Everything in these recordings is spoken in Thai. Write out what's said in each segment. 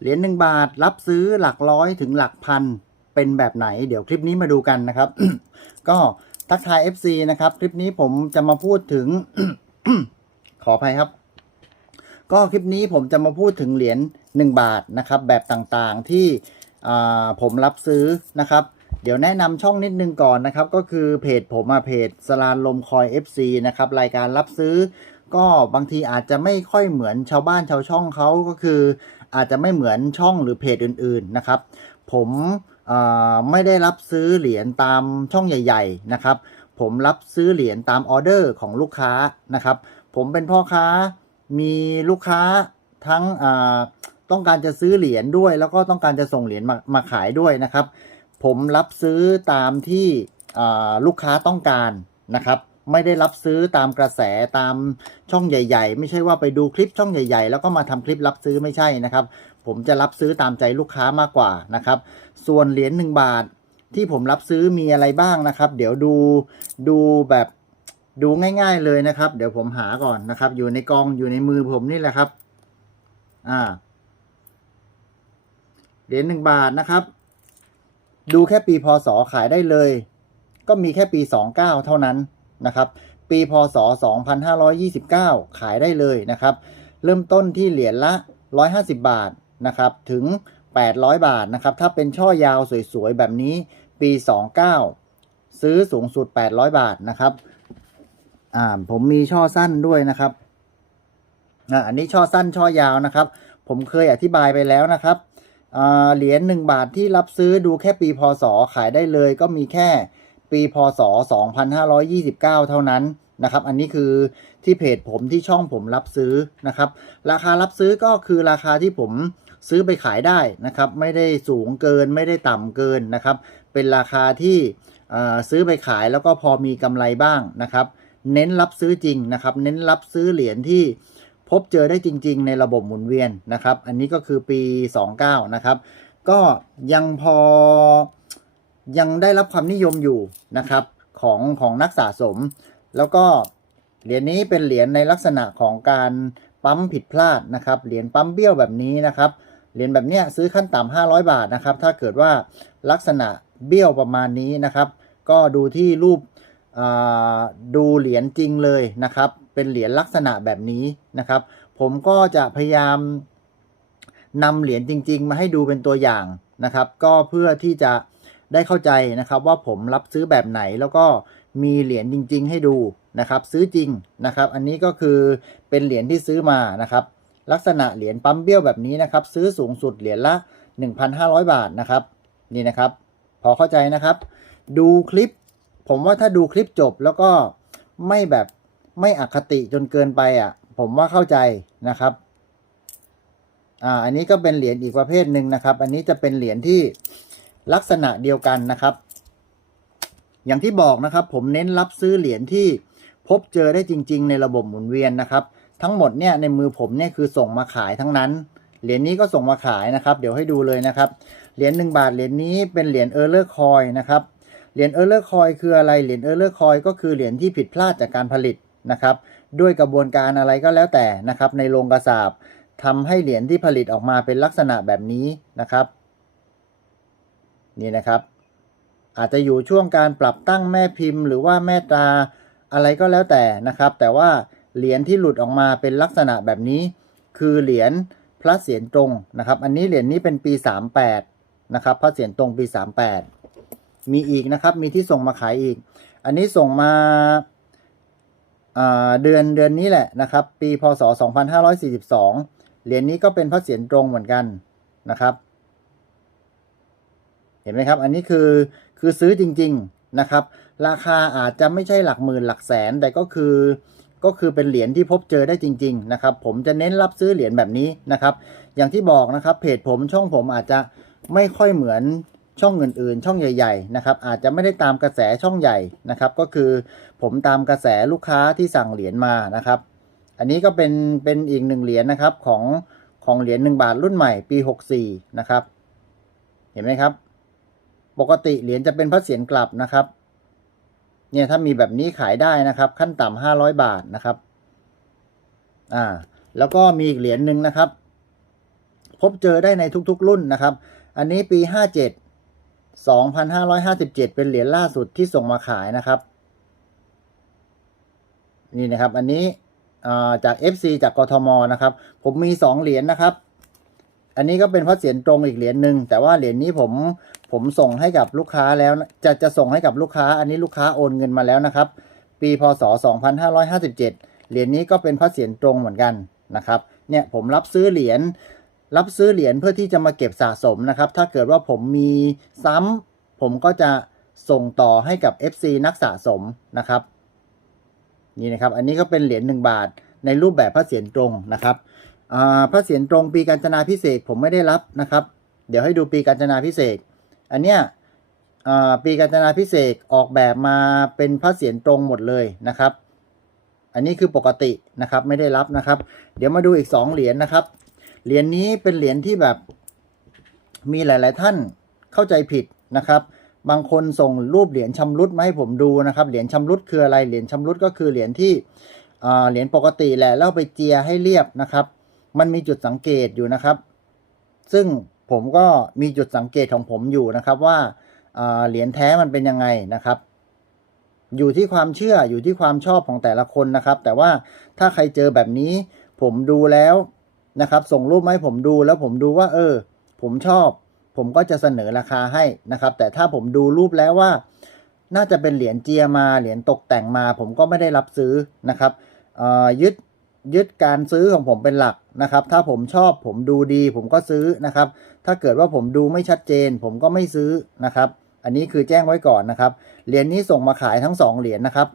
เหรียญหนึ่งบาทรับซื้อหลักร้อยถึงหลักพันเป็นแบบไหน เดี๋ยวคลิปนี้มาดูกันนะครับ ก็ทักทาย FC นะครับ คลิปนี้ผมจะมาพูดถึง ขออภัยครับ ก็คลิปนี้ผมจะมาพูดถึงเหรียญ1 บาทนะครับ แบบต่างๆที่ผมรับซื้อนะครับ เดี๋ยวแนะนำช่องนิดนึงก่อนนะครับ ก็คือเพจผมอะเพจสลานลมคอย FC นะครับ รายการรับซื้อ ก็บางทีอาจจะไม่ค่อยเหมือนชาวบ้านชาวช่องเขาก็คือ อาจจะไม่เหมือนช่องหรือเพจอื่นๆนะครับ ผมไม่ได้รับซื้อเหรียญตามช่องใหญ่ ๆนะครับ ผมรับซื้อเหรียญตามออเดอร์ของลูกค้านะครับ ผมเป็นพ่อค้ามีลูกค้าทั้งต้องการจะซื้อเหรียญด้วย แล้วก็ต้องการจะส่งเหรียญมามาขายด้วยนะครับ ผมรับซื้อตามที่ลูกค้าต้องการนะครับ ไม่ได้รับซื้อตามกระแสตามช่องใหญ่ ๆ ไม่ใช่ว่าไปดูคลิปช่องใหญ่ ๆ แล้วก็มาทำคลิปรับซื้อไม่ใช่นะครับ ผมจะรับซื้อตามใจลูกค้ามากกว่านะครับ ส่วนเหรียญหนึ่งบาทที่ผมรับซื้อมีอะไรบ้างนะครับ เดี๋ยวดูดูแบบดูง่าย ๆเลยนะครับ เดี๋ยวผมหาก่อนนะครับ อยู่ในกองอยู่ในมือผมนี่แหละครับ อ่าเหรียญหนึ่งบาทนะครับ ดูแค่ปีพศขายได้เลย ก็มีแค่ปี29เท่านั้น นะครับ ปีพศ 2529 ขายได้เลยนะครับ เริ่มต้นที่เหรียญละ 150 บาทนะครับ ถึง 800 บาทนะครับ ถ้าเป็นช่อยาวสวยๆ แบบนี้ ปี 29 ซื้อสูงสุด 800 บาทนะครับ อ่า ผมมีช่อสั้นด้วยนะครับ อ่า อันนี้ช่อสั้นช่อยาวนะครับ ผมเคยอธิบายไปแล้วนะครับเหรียญ1บาทที่รับซื้อดูแค่ปีพศขายได้เลยก็มีแค่ ปีพศ 2529 เท่านั้นนะครับ อันนี้คือที่เพจผมที่ช่องผมรับซื้อนะครับ ราคารับซื้อก็คือราคาที่ผมซื้อไปขายได้นะครับ ไม่ได้สูงเกินไม่ได้ต่ำเกินนะครับ เป็นราคาที่ซื้อไปขายแล้วก็พอมีกำไรบ้างนะครับ เน้นรับซื้อจริงนะครับ เน้นรับซื้อเหรียญที่พบเจอได้จริง ๆ ในระบบหมุนเวียนนะครับ อันนี้ก็คือปี 29 นะครับ ก็ยังพอ ยังได้รับความนิยมอยู่นะครับของของนักสะสม แล้วก็เหรียญนี้เป็นเหรียญในลักษณะของการปั๊มผิดพลาดนะครับ เหรียญปั๊มเบี้ยวแบบนี้นะครับ เหรียญแบบเนี้ยซื้อขั้นต่ำ500 บาทนะครับ ถ้าเกิดว่าลักษณะเบี้ยวประมาณนี้นะครับ ก็ดูที่รูปดูเหรียญจริงเลยนะครับ เป็นเหรียญลักษณะแบบนี้นะครับ ผมก็จะพยายามนำเหรียญจริง ๆ มาให้ดูเป็นตัวอย่างนะครับ ก็เพื่อที่จะ ได้เข้าใจนะครับว่าผมรับซื้อแบบไหนแล้วก็มีเหรียญจริง ๆ ให้ดูนะครับ ซื้อจริงนะครับ อันนี้ก็คือเป็นเหรียญที่ซื้อมานะครับ ลักษณะเหรียญปั๊มเบี้ยวแบบนี้นะครับ ซื้อสูงสุดเหรียญละ 1,500 บาทนะครับ นี่นะครับ พอเข้าใจนะครับ ดูคลิป ผมว่าถ้าดูคลิปจบแล้วก็ไม่แบบไม่อคติจนเกินไปอะ ผมว่าเข้าใจนะครับอ่าอันนี้ก็เป็นเหรียญอีกประเภทหนึ่งนะครับ อันนี้จะเป็นเหรียญที่ ลักษณะเดียวกันนะครับ อย่างที่บอกนะครับ ผมเน้นรับซื้อเหรียญที่พบเจอได้จริง ๆ ในระบบหมุนเวียนนะครับ ทั้งหมดเนี่ยในมือผมเนี่ยคือส่งมาขายทั้งนั้น เหรียญนี้ก็ส่งมาขายนะครับ เดี๋ยวให้ดูเลยนะครับ เหรียญหนึ่งบาทเหรียญนี้เป็นเหรียญเออร์เลอร์คอยนะครับ เหรียญเออร์เลอร์คอยคืออะไร เหรียญเออร์เลอร์คอยก็คือเหรียญที่ผิดพลาดจากการผลิตนะครับ ด้วยกระบวนการอะไรก็แล้วแต่นะครับ ในโรงกระสาบทำให้เหรียญที่ผลิตออกมาเป็นลักษณะแบบนี้นะครับ นี่นะครับ อาจจะอยู่ช่วงการปรับตั้งแม่พิมพ์ หรือว่าแม่ตาอะไรก็แล้วแต่นะครับ แต่ว่าเหรียญที่หลุดออกมาเป็นลักษณะแบบนี้ คือเหรียญพระเศียรตรงนะครับ อันนี้เหรียญนี้เป็นปี 38นะครับพระเศียรตรงปี 38 มีอีกนะครับมีที่ส่งมาขายอีก อันนี้ส่งมาาเดือนเดือนนี้แหละนะครับ ปีพศ 2542 เหรียญนี้ก็เป็นพระเศียรตรงเหมือนกันนะครับ เห็นไหมครับ อันนี้คือคือซื้อจริง ๆนะครับ ราคาอาจจะไม่ใช่หลักหมื่นหลักแสน แต่ก็คือก็คือเป็นเหรียญที่พบเจอได้จริง ๆ นะครับ ผมจะเน้นรับซื้อเหรียญแบบนี้นะครับ อย่างที่บอกนะครับเพจผมช่องผมอาจจะไม่ค่อยเหมือนช่องอื่นๆ ช่องใหญ่ ๆ นะครับ อาจจะไม่ได้ตามกระแสช่องใหญ่นะครับ ก็คือผมตามกระแสลูกค้าที่สั่งเหรียญมานะครับ อันนี้ก็เป็นเป็นอีกหนึ่งเหรียญนะครับของของเหรียญหนึ่งบาทรุ่นใหม่ปี 64 นะครับ เห็นไหมครับ ปกติเหรียญจะเป็นพระเศียรกลับนะครับ เนี่ยถ้ามีแบบนี้ขายได้นะครับ ขั้นต่ำห้าร้อยบาทนะครับ อ่า แล้วก็มีอีกเหรียญหนึ่งนะครับ พบเจอได้ในทุกๆรุ่นนะครับ อันนี้ปี57 2,557เจ็ดเป็นเหรียญล่าสุดที่ส่งมาขายนะครับ นี่นะครับ อันนี้อ่าจาก FC จากกทมนะครับ ผมมี2เหรียญนะครับ อันนี้ก็เป็นพระเศียรตรงอีกเหรียญหนึ่งแต่ว่าเหรียญนี้ผมผมส่งให้กับลูกค้าแล้วจะจะส่งให้กับลูกค้า อันนี้ลูกค้าโอนเงินมาแล้วนะครับ ปีพศ 2557 เหรียญนี้ก็เป็นพระเศียรตรงเหมือนกันนะครับเนี่ยผมรับซื้อเหรียญรับซื้อเหรียญเพื่อที่จะมาเก็บสะสมนะครับ ถ้าเกิดว่าผมมีซ้ำผมก็จะส่งต่อให้กับ FC นักสะสมนะครับนี่นะครับ อันนี้ก็เป็นเหรียญ1บาทในรูปแบบพระเศียรตรงนะครับ พระเศียรตรงปีกาญจนาพิเศษผมไม่ได้รับนะครับ เดี๋ยวให้ดูปีกาญจนาพิเศษ อันเนี้ยปีกาญจนาพิเศษออกแบบมาเป็นพระเศียรตรงหมดเลยนะครับ อันนี้คือปกตินะครับไม่ได้รับนะครับ เดี๋ยวมาดูอีก 2 เหรียญนะครับ เหรียญนี้เป็นเหรียญที่แบบมีหลาย ๆ ท่านเข้าใจผิดนะครับ บางคนส่งรูปเหรียญชำรุดมาให้ผมดูนะครับ เหรียญชำรุดคืออะไร เหรียญชำรุดก็คือเหรียญที่เหรียญปกติแหละแล้วไปเจียให้เรียบนะครับ มันมีจุดสังเกตอยู่นะครับ ซึ่งผมก็มีจุดสังเกตของผมอยู่นะครับว่าเหรียญแท้มันเป็นยังไงนะครับ อยู่ที่ความเชื่ออยู่ที่ความชอบของแต่ละคนนะครับ แต่ว่าถ้าใครเจอแบบนี้ ผมดูแล้วนะครับ ส่งรูปมาให้ผมดูแล้วผมดูว่า เออ ผมชอบ ผมก็จะเสนอราคาให้นะครับ แต่ถ้าผมดูรูปแล้วว่า น่าจะเป็นเหรียญเจียมาเหรียญตกแต่งมา ผมก็ไม่ได้รับซื้อนะครับออยึด ยึดการซื้อของผมเป็นหลักนะครับ ถ้าผมชอบผมดูดี ผมก็ซื้อนะครับ ถ้าเกิดว่าผมดูไม่ชัดเจน ผมก็ไม่ซื้อนะครับ อันนี้คือแจ้งไว้ก่อนนะครับ เหรียญนี้ส่งมาขายทั้งสองเหรียญนะครับ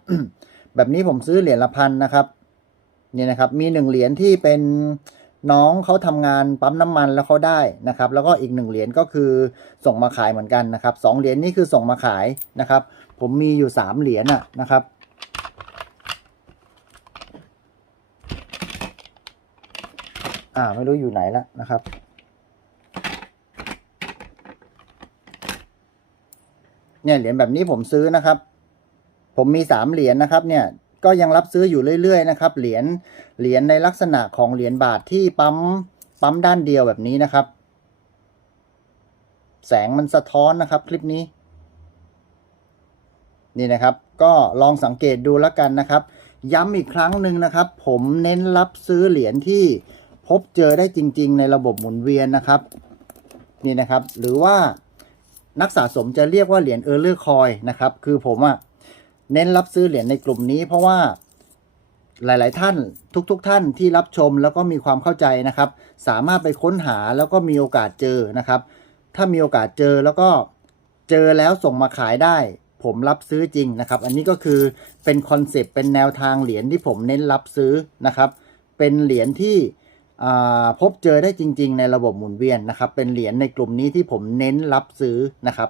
แบบนี้ผมซื้อเหรียญละพันนะครับนี่นะครับมีหนึ่งเหรียญที่เป็นน้องเขาทำงานปั๊มน้ำมันแล้วเขาได้นะครับ แล้วก็อีกหนึ่งเหรียญก็คือส่งมาขายเหมือนกันนะครับสองเหรียญนี่คือส่งมาขายนะครับ ผมมีอยู่สามเหรียญอะนะครับ อ่าไม่รู้อยู่ไหนแล้วนะครับ เนี่ยเหรียญแบบนี้ผมซื้อนะครับ ผมมีสามเหรียญนะครับ เนี่ยก็ยังรับซื้ออยู่เรื่อยๆนะครับ เหรียญเหรียญในลักษณะของเหรียญบาทที่ปั๊มปั๊มด้านเดียวแบบนี้นะครับ แสงมันสะท้อนนะครับคลิปนี้ นี่นะครับ ก็ลองสังเกตดูแล้วกันนะครับ ย้ำอีกครั้งหนึ่งนะครับ ผมเน้นรับซื้อเหรียญที่ พบเจอได้จริง ๆ ในระบบหมุนเวียนนะครับนี่นะครับ หรือว่านักสะสมจะเรียกว่าเหรียญเออร์เลอร์คอยนะครับ คือผมอะเน้นรับซื้อเหรียญในกลุ่มนี้เพราะว่าหลาย ๆ ท่านทุกๆท่านที่รับชมแล้วก็มีความเข้าใจนะครับ สามารถไปค้นหาแล้วก็มีโอกาสเจอนะครับ ถ้ามีโอกาสเจอแล้วก็เจอแล้วส่งมาขายได้ ผมรับซื้อจริงนะครับ อันนี้ก็คือเป็นคอนเซปต์เป็นแนวทางเหรียญที่ผมเน้นรับซื้อนะครับ เป็นเหรียญที่ พบเจอได้จริง ๆ ในระบบหมุนเวียนนะครับ เป็นเหรียญในกลุ่มนี้ที่ผมเน้นรับซื้อนะครับ